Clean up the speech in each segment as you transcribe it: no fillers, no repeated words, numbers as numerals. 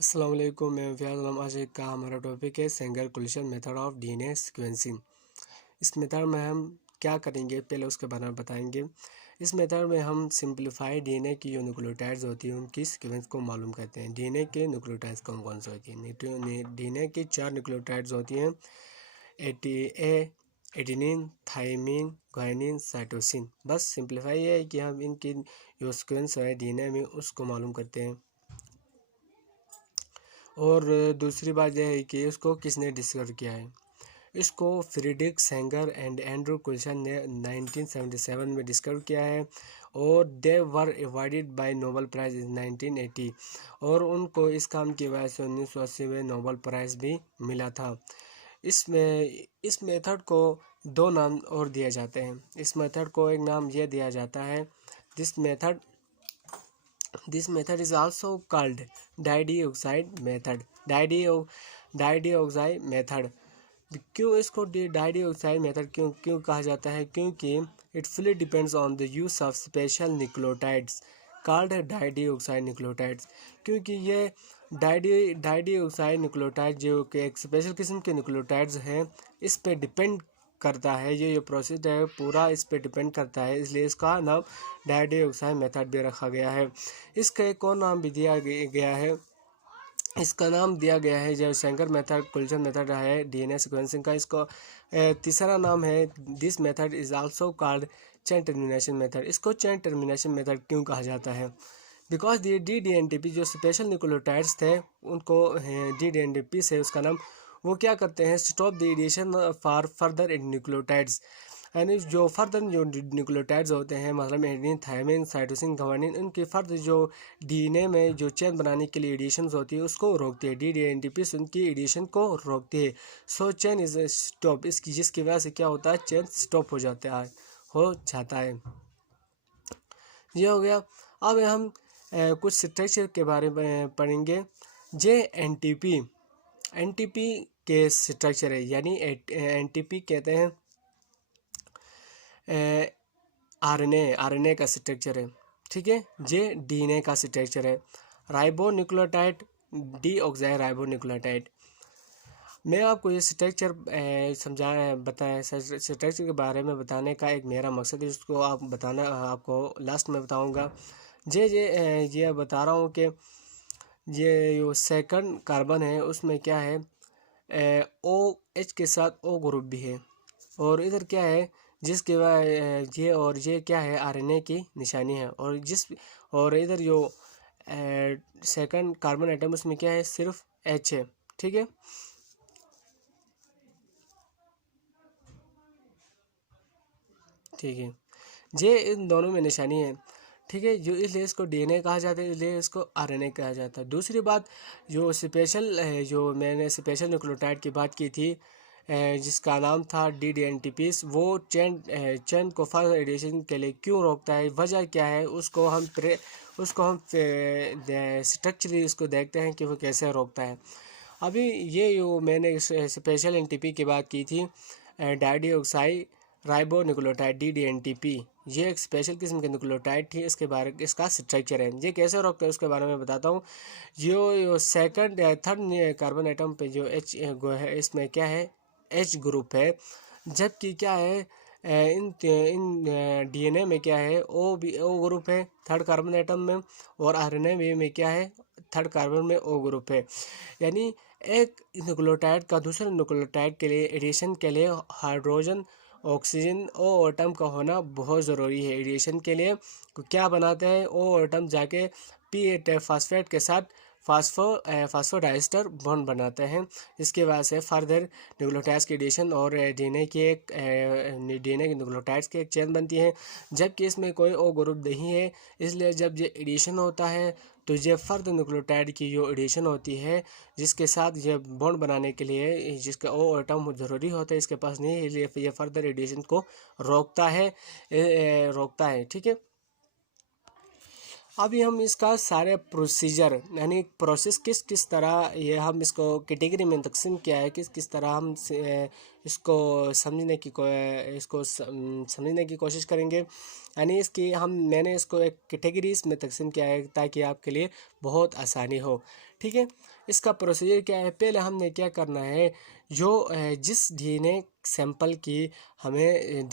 अस्सलाम वालेकुम, मैं फ़ियाज़ उलम। आज का हमारा टॉपिक है Sanger collision method of DNA sequencing. इस मेथड में हम क्या करेंगे, पहले उसके बारे में बताएंगे। इस मेथड में हम सिंपलीफाइड डीएनए की जो न्यूक्लियोटाइड्स होती हैं उनकी सीक्वेंस को मालूम करते हैं। डीएनए के न्यूक्लियोटाइड्स कौन कौन से होती हैं? डीएनए की 4 न्यूक्लियोटाइड्स होती हैं: एडिनिन, थाइमिन, ग्वानिन, साइटोसिन। बस सिंपलीफाई ये है कि हम इनकी जो सीक्वेंस है डीएनए में उसको मालूम करते हैं। और दूसरी बात यह है कि इसको किसने डिस्कवर किया है। इसको Frederick Sanger and Andrew Coulson ने 1977 में डिस्कवर किया है और they were awarded by Nobel prize in 1980। और उनको इस काम की वजह से 1980 में नोबेल प्राइज़ भी मिला था। इस मेथड को दो नाम और दिए जाते हैं। इस मेथड को एक नाम यह दिया जाता है, this method is also called dideoxide method. Dideoxide method क्यों इसको डाइडिऑक्साइड मेथड क्यों कहा जाता है? क्योंकि it fully depends on the use of special nucleotides called dideoxide nucleotides. क्योंकि ये डाइडिऑक्साइड न्यूक्लियोटाइड जो कि एक स्पेशल किस्म के न्यूक्लियोटाइड्स हैं, इस पे डिपेंड करता है। ये प्रोसेस है पूरा इस पे डिपेंड करता है, इसलिए इसका नाम डाइडिऑक्साइड मेथड भी रखा गया है। इसका एक और नाम भी दिया गया है, इसका नाम दिया गया है जो सेंगर मेथड कोलिशन मेथड है डीएनए सीक्वेंसिंग का। इसको तीसरा नाम है, this method is also called chain termination method. इसको चेन टर्मिनेशन मेथड क्यों कहा जाता है? बिकॉज DDNTP जो स्पेशल न्यूक्लियोटाइड्स थे उनको DDNTP से उसका नाम, वो क्या करते हैं, stop the addition for further nucleotides. यानी जो फर्दर जो न्यूक्लियोटाइड्स होते हैं, मतलब एडेनिन, थायमिन, साइटोसिन, ग्वानिन, इनकी फर्दर जो डीएनए में जो चेन बनाने के लिए एडिशंस होती है उसको रोकती है। DDNTP उनकी एडिशन को रोकती है। सो चेन इज स्टॉप, इसकी जिसकी वजह से क्या होता है, चेन स्टॉप हो जाता है। ये हो गया। अब हम कुछ स्ट्रक्चर के बारे में पढ़ेंगे। एनटीपी के स्ट्रक्चर है, यानी एनटीपी कहते हैं आरएनए का स्ट्रक्चर है। ठीक है, डीएनए का स्ट्रक्चर है। Ribo nucleotide, dioxide ribo nucleotide. मैं आपको ये स्ट्रक्चर स्ट्रक्चर के बारे में बताने का एक मेरा मकसद है, जिसको आपको लास्ट में बताऊंगा। ये बता रहा हूँ कि ये जो सेकंड कार्बन है उसमें क्या है, OH के साथ O ग्रुप भी है। और इधर क्या है, जिसके ये क्या है, आरएनए की निशानी है। और इधर जो सेकंड कार्बन एटम उसमें क्या है, सिर्फ H है। ठीक है, ठीक है, ये इन दोनों में निशानी है। ठीक है, जो इसलिए इसको डीएनए कहा जाता है, इसलिए इसको आरएनए कहा जाता है। दूसरी बात, जो मैंने स्पेशल न्यूक्लियोटाइड की बात की थी, जिसका नाम था DDNTP, वो चेन को फर्दर एडिशन के लिए क्यों रोकता है, वजह क्या है, उसको हम स्ट्रक्चरली उसको देखते हैं कि वो कैसे रोकता है। अभी ये जो मैंने स्पेशल एनटीपी की बात की थी, डाइडिऑक्साइड राइबो न्यूक्लियोटाइड DDNTP, ये एक स्पेशल किस्म के न्यूक्लियोटाइड थी। इसका स्ट्रक्चर है, ये कैसे रोकता है उसके बारे में बताता हूँ। जो सेकंड या थर्ड कार्बन एटम पे जो H है, इसमें क्या है, H ग्रुप है। जबकि क्या है, इन डीएनए में क्या है, O ग्रुप है थर्ड कार्बन एटम में। और आरएनए में क्या है, थर्ड कार्बन में O ग्रुप है। यानी एक न्यूक्लियोटाइड का दूसरे न्यूक्लियोटाइड के लिए एडिशन के लिए हाइड्रोजन, ऑक्सीजन, O एटम का होना बहुत ज़रूरी है। एडिशन के लिए क्या बनाते हैं, O एटम जाके P फास्फेट के साथ फास्फोडाइस्टर बॉन्ड बनाते हैं। इसके वजह से फर्दर न्यूक्लियोटाइड्स की एडिशन और डीएनए की न्यूक्लियोटाइड्स की एक चेन बनती है। जबकि इसमें कोई O ग्रुप नहीं है, इसलिए जब ये एडिशन होता है तो ये फर्दर न्यूक्लियोटाइड की जो एडिशन होती है, जिसके साथ ये बॉन्ड बनाने के लिए जिसका O एटम ज़रूरी होता है, इसके पास नहीं है, इसलिए ये फर्दर एडिशन को रोकता है। ठीक है, अभी हम इसका सारे प्रोसीजर यानी प्रोसेस किस किस तरह ये हम इसको कैटेगरी में तकसीम किया है, किस किस तरह हम समझने की कोशिश करेंगे। यानी मैंने इसको एक कैटेगरीज में तकसीम किया है ताकि आपके लिए बहुत आसानी हो। ठीक है, इसका प्रोसीजर क्या है, पहले हमने क्या करना है, जिस डीएनए सैंपल की हमें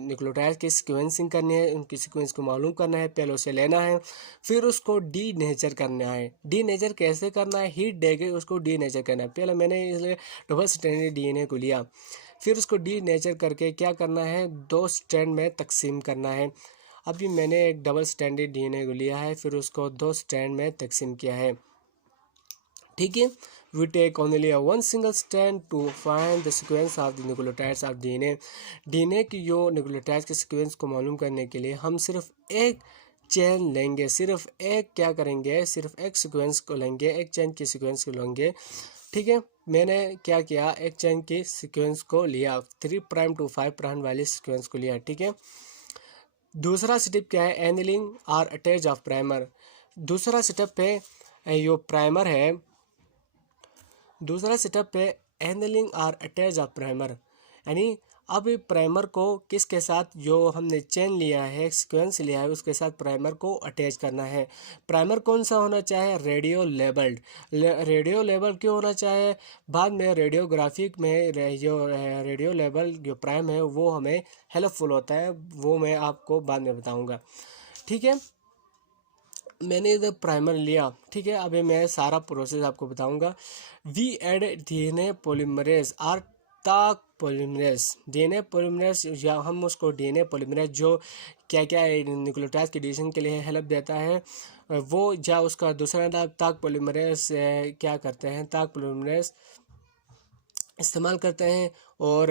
न्यूक्लियोटाइड की सीक्वेंसिंग करनी है, उनकी सीक्वेंस को मालूम करना है, पहले उसे लेना है, फिर उसको डी नेचर करना है। डी नेचर कैसे करना है, हीट देके उसको डी नेचर करना है। पहले मैंने इसलिए डबल स्ट्रैंडेड डीएनए को लिया, फिर उसको डी नेचर करके क्या करना है, 2 स्ट्रैंड में तकसीम करना है। अभी मैंने एक डबल स्ट्रैंडेड डीएनए को लिया है, फिर उसको 2 स्ट्रैंड में तकसीम किया है। ठीक है, we take only a one single strand to find the sequence of the nucleotides of DNA। DNA की जो न्यूक्लियोटाइड्स के सीक्वेंस को मालूम करने के लिए हम सिर्फ एक चेन लेंगे, सिर्फ एक क्या करेंगे, सिर्फ एक सीक्वेंस को लेंगे, एक चेन की सीक्वेंस को लेंगे। ठीक है, मैंने क्या किया, एक चेन की सीक्वेंस को लिया, 3 प्राइम टू 5 प्राइम वाली सीक्वेंस को लिया। ठीक है, दूसरा स्टेप क्या है, एनिलिंग और अटैच ऑफ प्राइमर। दूसरा स्टेप पे जो प्राइमर है, दूसरा सेटअप पे एंगलिंग और अटैच ऑफ प्राइमर। यानी अब प्राइमर को किसके साथ, जो हमने चेन लिया है, सीक्वेंस लिया है, उसके साथ प्राइमर को अटैच करना है। प्राइमर कौन सा होना चाहिए, रेडियो लेबल्ड। रेडियो लेबल क्यों होना चाहिए, बाद में रेडियोग्राफिक में जो रेडियो लेबल जो प्राइम है वो हमें हेल्पफुल होता है, वो मैं आपको बाद में बताऊँगा। ठीक है, मैंने इधर प्राइमर लिया। ठीक है, अभी मैं सारा प्रोसेस आपको बताऊंगा। वी एड डीएनए पॉलीमरेज और ताक पॉलीमरेज। डीएनए पॉलीमरेज या हम उसको डीएनए पॉलीमरेज जो क्या क्या न्यूक्लियोटाइड के एडिशन के लिए हेल्प देता है, वो या उसका दूसरा नाम ताक पॉलीमरेज क्या करते हैं, ताक पॉलीमरेज इस्तेमाल करते हैं, और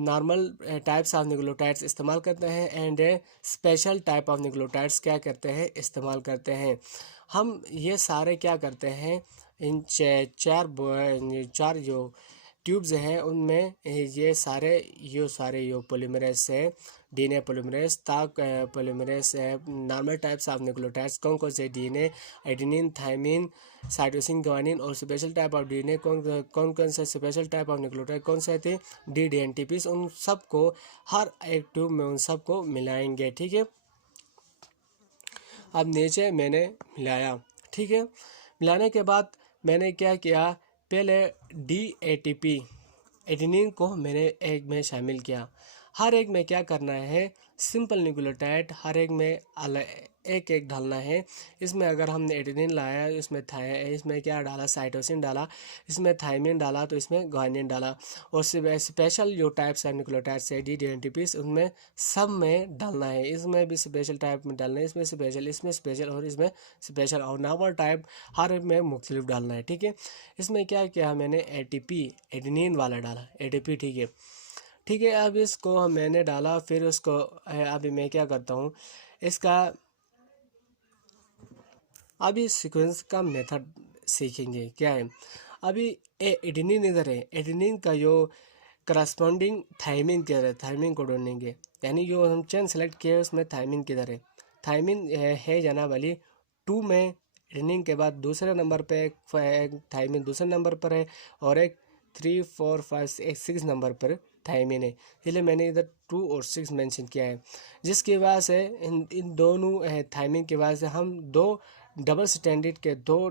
नॉर्मल टाइप्स ऑफ न्यूक्लियोटाइड्स इस्तेमाल करते हैं, and special type of nucleotides क्या करते हैं, इस्तेमाल करते हैं। हम ये सारे क्या करते हैं, इन चार जो ट्यूब्स हैं उनमें ये सारे जो पोलीमरेज है, डीएनए पोलीमरेज, ताक पोलीमरेज है, नॉर्मल टाइप्स ऑफ न्यूक्लियोटाइड्स कौन कौन से, DNA, adenine, thymine, cytosine, guanine, और स्पेशल टाइप ऑफ डीएनए कौन कौन से स्पेशल टाइप ऑफ न्यूक्लियोटाइड कौन से थे, डीएनटीपीस। उन सबको हर एक ट्यूब में उन सबको मिलाएंगे। ठीक है, अब नीचे मैंने मिलाया। ठीक है, मिलाने के बाद मैंने क्या किया, पहले डीएटीपी एडेनिन को मैंने एक में शामिल किया। हर एक में क्या करना है, सिंपल न्यूक्लियोटाइड हर एक में एक एक डालना है। इसमें अगर हमने एडेनिन लाया, इसमें क्या डाला, साइटोसिन डाला, इसमें थाइमिन डाला, तो इसमें ग्वानिन डाला, और स्पेशल जो टाइप्स है न्यूक्लियोटाइड्स है डीएनटीपीस, उनमें सब में डालना है। इसमें भी स्पेशल टाइप में डालना है, इसमें स्पेशल और इसमें स्पेशल, और नॉर्मल टाइप हर एक में मुख्तलिफ डालना है। ठीक है, इसमें क्या किया, मैंने एटीपी एडेनिन वाला डाला, एटीपी। ठीक है, अब इसको मैंने डाला, फिर उसको अभी मैं क्या करता हूँ, इसका अभी सीक्वेंस का मेथड सीखेंगे। क्या है, अभी एडेनिन इधर है, एडेनिन का जो करस्पॉन्डिंग थाइमिन किधर है, थाइमिन को ढूंढेंगे। यानी जो हम चेन सेलेक्ट किए उसमें थाइमिन किधर है, थाइमिन है जाना वाली 2 में, एडेनिन के बाद दूसरे नंबर पे एक थाइमिन दूसरे नंबर पर है, और एक 3, 4, 5, 6 नंबर पर थाइमिन है। इसलिए मैंने इधर 2 और 6 मेंशन किया है, जिसकी वजह से इन दोनों थाइमिन की वजह से हम 2 डबल स्टैंडर्ड के 2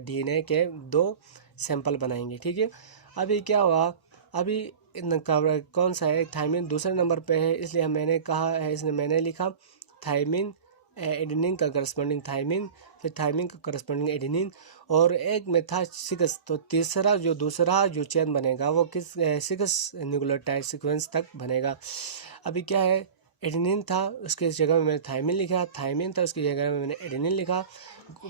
डीएनए के 2 सैंपल बनाएंगे। ठीक है, अभी क्या हुआ, अभी कौन सा है, थाइमिन दूसरे नंबर पे है, इसलिए मैंने कहा है, इसने मैंने लिखा थाइमिन एडेनिन का करस्पॉन्डिंग थाइमिन, फिर थाइमिन का करस्पॉन्डिंग एडेनिन, और एक में था 6। तो दूसरा जो चेन बनेगा वो किस 6 न्यूक्लियोटाइड सीक्वेंस तक बनेगा। अभी क्या है, एडेनिन था उसकी जगह में मैंने थाइमिन लिखा, थाइमिन था उसकी जगह में मैंने एडेनिन लिखा।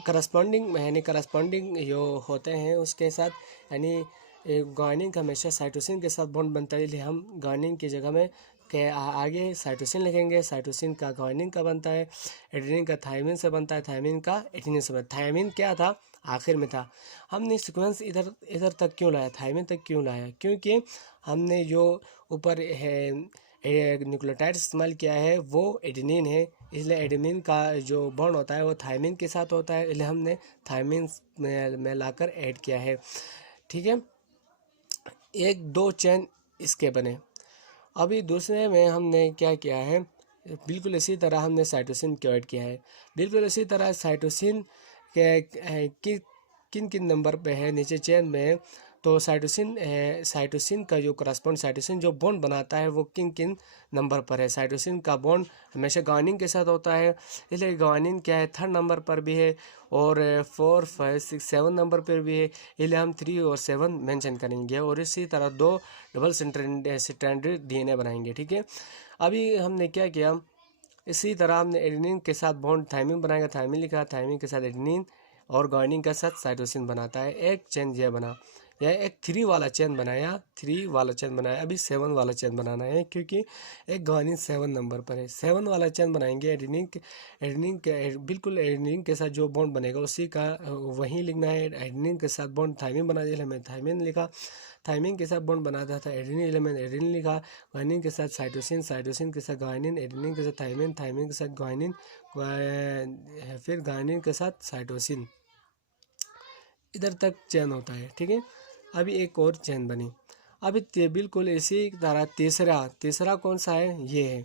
करस्पॉन्डिंग जो होते हैं उसके साथ, यानी ग्वानिन का हमेशा साइटोसिन के साथ बॉन्ड बनता है, इसलिए हम ग्वानिन की जगह में के आगे साइटोसिन लिखेंगे। साइटोसिन का ग्वानिन का बनता है, एडेनिन का थाइमिन से बनता है, थाइमिन का एडेनिन से बनता है। थाइमिन क्या था, आखिर में था। हमने सीक्वेंस इधर तक क्यों लाया, थाइमिन तक क्यों लाया, क्योंकि हमने जो ऊपर है न्यूक्लियोटाइड इस्तेमाल किया है वो एडेनिन है, इसलिए एडेनिन का जो बॉन्ड होता है वो थाइमिन के साथ होता है, इसलिए हमने थाइमिन में लाकर ऐड किया है। ठीक है, एक दो चेन इसके बने। अभी दूसरे में हमने क्या किया है, बिल्कुल इसी तरह हमने साइटोसिन को ऐड किया है। बिल्कुल इसी तरह साइटोसिन के किन किन नंबर पे है नीचे चेन में, तो साइटोसिन का जो करस्पॉन्ड साइटोसिन जो बॉन्ड बनाता है वो किन किन नंबर पर है। साइटोसिन का बॉन्ड हमेशा ग्वानिन के साथ होता है, इसलिए ग्वानिन क्या है 3rd नंबर पर भी है, और 4, 5, 6, 7 नंबर पर भी है, इसलिए हम 3 और 7 मेंशन करेंगे। और इसी तरह 2 डबल स्ट्रैंडेड डीएनए बनाएंगे। ठीक है, अभी हमने क्या किया, इसी तरह हमने एडेनिन के साथ बॉन्ड थायमिन बनाएगा, थायमिन लिखा, थायमिन के साथ एडेनिन और ग्वानिन के साथ साइटोसिन बनाता है। एक चेन यह बना, यह एक 3 वाला चेन बनाया, 3 वाला चेन बनाया। अभी 7 वाला चेन बनाना है, क्योंकि एक ग्वानिन 7 नंबर पर है। 7 वाला चेन बनाएंगे। एडेनिन के बिल्कुल एडेनिन के साथ जो बॉन्ड बनेगा उसी का वही लिखना है। एडेनिन के साथ बॉन्ड थायमिन बना दिया, मैं थायमिन लिखा। थायमिन के साथ बॉन्ड बनाता था एडेनिन, एलिमेंट एडेनिन लिखा। ग्वानिन के साथ साइटोसिन, साइटोसिन के साथ ग्वानिन, एडेनिन के साथ थायमिन, थायमिन के साथ ग्वानिन, फिर ग्वानिन के साथ साइटोसिन। इधर तक चेन होता है। ठीक है, अभी एक और चेन बनी। अभी बिल्कुल इसी तरह तीसरा कौन सा है, ये है।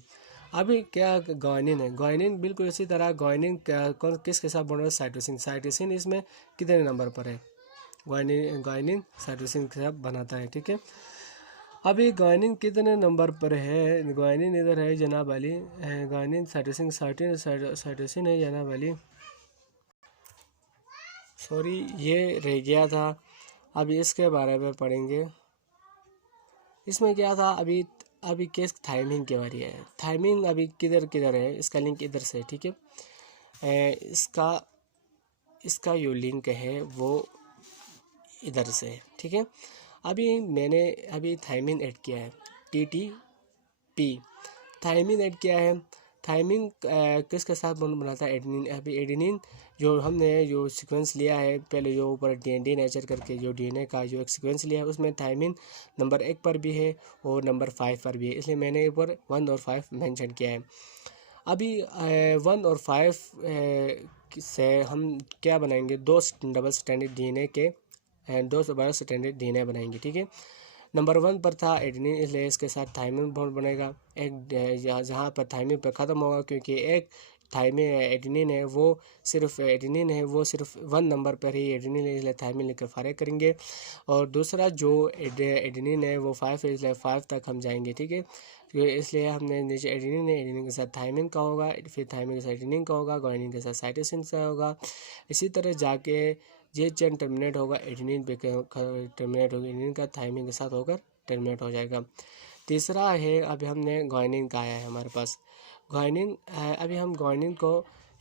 अभी क्या ग्वानिन है, ग्वानिन बिल्कुल इसी तरह ग्वानिन कौन किसके साथ बॉन्ड है, साइटोसिन। साइटोसिन इसमें कितने नंबर पर है, ग्वानिन साइटोसिन के साथ बनाता है। ठीक है, अभी ग्वानिन कितने नंबर पर है, ग्वानिन इधर है जनाब अली, ग्वानिन साइटोसिन साइटोसिन है जनाब अली, सॉरी ये रह गया था। अभी इसके बारे में पढ़ेंगे। इसमें क्या था, अभी अभी केस थायमिन के बारे है। थायमिन अभी किधर किधर है, इसका लिंक इधर से। ठीक है, इसका इसका जो लिंक है वो इधर से। ठीक है, अभी मैंने अभी थायमिन ऐड किया है, TTP थायमिन ऐड किया है। थायमिन किसके साथ बॉन्ड बनाता है, एडेनिन। अभी एडेनिन जो हमने जो सीक्वेंस लिया है, पहले जो ऊपर डी नेचर करके जो डीएनए का जो एक सीक्वेंस लिया है, उसमें थायमिन नंबर 1 पर भी है और नंबर 5 पर भी है, इसलिए मैंने ऊपर 1 और 5 मेंशन किया है। अभी 1 और 5 से हम क्या बनाएंगे, दो डबल स्टैंडर्ड डीएनए के दो डबल स्टैंडर्ड डीएनए बनाएंगे। ठीक है, नंबर 1 पर था एडेनिन, इसलिए इसके साथ थायमिन बॉन्ड बनेगा। एक जहाँ पर थायमिन पर ख़त्म होगा, क्योंकि एक थायमिन एडेनिन है वो सिर्फ एडेनिन है वो सिर्फ 1 नंबर पर ही एडेनिन है, इसलिए थायमिन लेकर फारिग करेंगे। और दूसरा जो एडेनिन है वो 5 है, इसलिए 5 तक हम जाएंगे। ठीक है, तो इसलिए हमने नीचे एडेनिन है, एडेनिन के साथ थायमिन का होगा, फिर थायमिन के साथ एडेनिन का होगा, ग्वानिन के साथ साइटोसिन का होगा। इसी तरह जाके ये चेन टर्मिनेट होगा, एडेनिन पे टर्मिनेट होगा, एडेनिन का थायमिन के साथ होकर टर्मिनेट हो जाएगा। तीसरा है, अभी हमने ग्वानिन का आया है हमारे पास। ग्वानिन अभी हम ग्वानिन को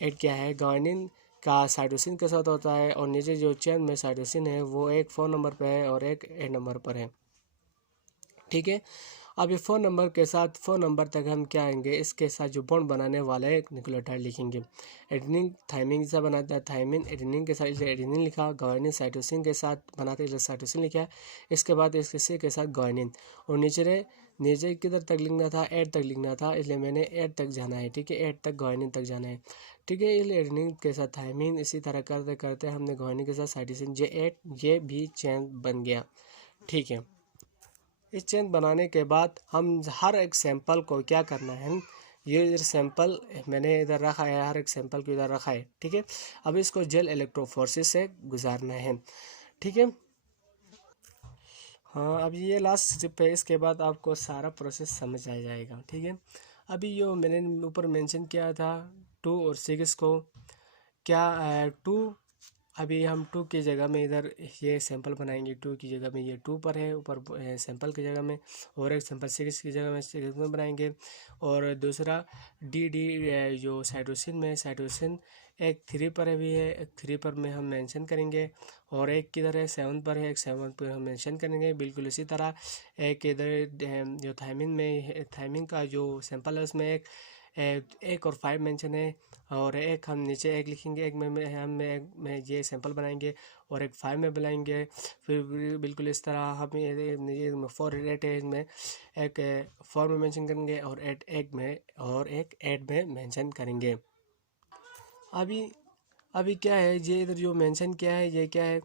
ऐड किया है। ग्वानिन का साइटोसिन के साथ होता है, और नीचे जो चेन में साइटोसिन है वो एक 4 नंबर पर है और एक 8 नंबर पर है। ठीक है, अभी 4 नंबर के साथ 4 नंबर तक हम क्या आएंगे, इसके साथ जो बॉन्ड बनाने वाला है एक न्यूक्लियोटाइड लिखेंगे। एडेनिन थायमिन से बनाता है, थायमिन एडेनिन के साथ इसलिए एडेनिन लिखा। ग्वानिन साइटोसिन के साथ बनाते हैं, इसलिए साइटोसिन लिखा है। इसके बाद इसके के साथ ग्वानिन, और नीचे किधर तक लिखना था, 8 तक लिखना था, इसलिए मैंने 8 तक जाना है। ठीक है, 8 तक ग्वानिन तक जाना है। ठीक है, इसलिए एडेनिन के साथ थायमिन, इसी तरह करते करते हमने ग्वानिन के साथ साइटोसिन, ये भी चेन बन गया। ठीक है, इस चेन बनाने के बाद हम हर एक सैंपल को क्या करना है, ये इधर सैंपल मैंने इधर रखा है, हर एक सैंपल को इधर रखा है। ठीक है, अब इसको जेल इलेक्ट्रोफोरेसिस से गुजारना है। ठीक है, हाँ अब ये लास्ट स्टेप है, इसके बाद आपको सारा प्रोसेस समझ आ जाएगा। ठीक है, अभी जो मैंने ऊपर मेंशन किया था 2 और 6 को, क्या 2, अभी हम 2 की जगह में इधर ये सैंपल बनाएंगे। 2 की जगह में ये 2 पर है ऊपर सैंपल की जगह में, और एक सैंपल 6 की जगह में 6 में बनाएंगे। और दूसरा जो साइटोसिन में साइटोसिन एक 3 पर भी है, एक 3 पर में हम मेंशन करेंगे, और एक किधर है 7 पर है, एक 7 पर हम मेंशन करेंगे। बिल्कुल इसी तरह एक इधर जो थायमिन का जो सैंपल है उसमें एक और 5 मेंशन है, और एक हम नीचे एक लिखेंगे, एक में ये सैंपल बनाएंगे और एक 5 में बनाएंगे। फिर बिल्कुल इस तरह हम ये 4 8 है, इसमें एक 4 में मेंशन करेंगे और 8 में और एक 8 में मेंशन करेंगे। अभी क्या है, ये इधर जो मेंशन किया है ये क्या है,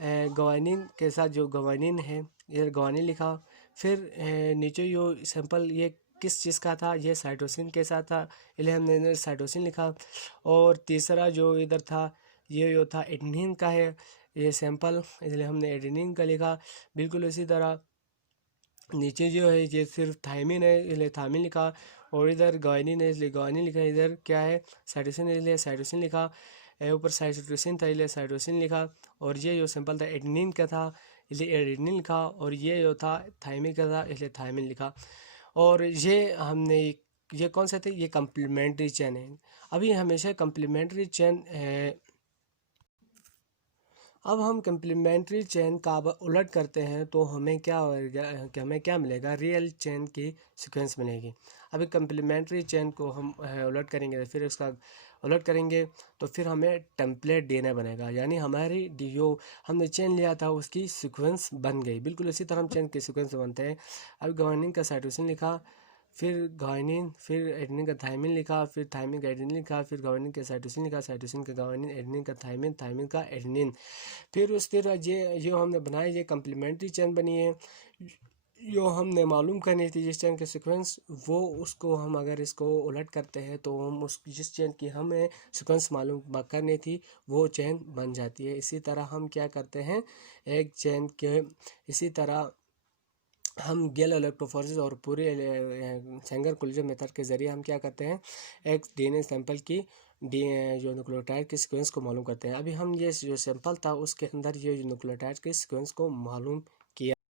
ग्वानिन के साथ जो ग्वानिन है, इधर ग्वानिन लिखा। फिर नीचे जो सैंपल ये किस चीज़ का था, ये साइटोसिन के साथ था, इसलिए हमने इधर साइटोसिन लिखा। और तीसरा जो इधर था ये जो था एडेनिन का है ये सैंपल, इसलिए हमने एडेनिन का लिखा। बिल्कुल इसी तरह नीचे जो है ये सिर्फ थायमिन है, इसलिए थायमिन लिखा। और इधर ग्वानिन है इसलिए ग्वानिन लिखा। इधर क्या है साइटोसिन है इसलिए साइटोसिन लिखा। ऊपर साइटोसिन था इसलिए साइटोसिन लिखा। और ये जो सिंपल था एडेनिन का था इसलिए एडेनिन लिखा। और ये जो था थायमिन का था इसलिए थायमिन लिखा। और ये हमने ये कौन से थे, ये कम्प्लीमेंट्री चेन है। अभी हमेशा कम्प्लीमेंट्री चेन अब हम कम्प्लीमेंट्री चेन का अब उलट करते हैं तो हमें क्या होगा कि हमें क्या मिलेगा, रियल चेन की सीक्वेंस मिलेगी। अभी कम्प्लीमेंट्री चेन को हम उलट करेंगे, फिर उसका उलट करेंगे तो फिर हमें टेम्पलेट डीएनए बनेगा, यानी हमारी जो हमने चेन लिया था उसकी सीक्वेंस बन गई। बिल्कुल इसी तरह हम चेन की सीक्वेंस बनते हैं। अब ग्वानिन का साइटोसिन लिखा, फिर ग्वानिन, फिर एडेनिन का थायमिन लिखा, फिर थायमिन का एडेनिन लिखा, फिर ग्वानिन का साइटोसिन लिखा, साइटोसिन का ग्वानिन, एडेनिन का थायमिन, थायमिन का एडेनिन। फिर उसके बाद ये जो हमने बनाई ये कम्प्लीमेंट्री चेन बनी है। जो हमने मालूम करनी थी जिस चेन के सीक्वेंस, वो उसको हम अगर इसको उलट करते हैं तो हम उस जिस चेन की हमें सीक्वेंस मालूम करनी थी वो चेन बन जाती है। इसी तरह हम क्या करते हैं, एक चेन के इसी तरह हम गेल इलेक्ट्रोफोरेसिस और पूरे सेंगर कोलिजन मेथड के ज़रिए हम क्या करते हैं, एक डीएनए सैंपल की जो न्यूक्लियोटाइड के सीक्वेंस को मालूम करते हैं। अभी हम ये जो सैंपल था उसके अंदर ये जो न्यूक्लियोटाइड के सीक्वेंस को मालूम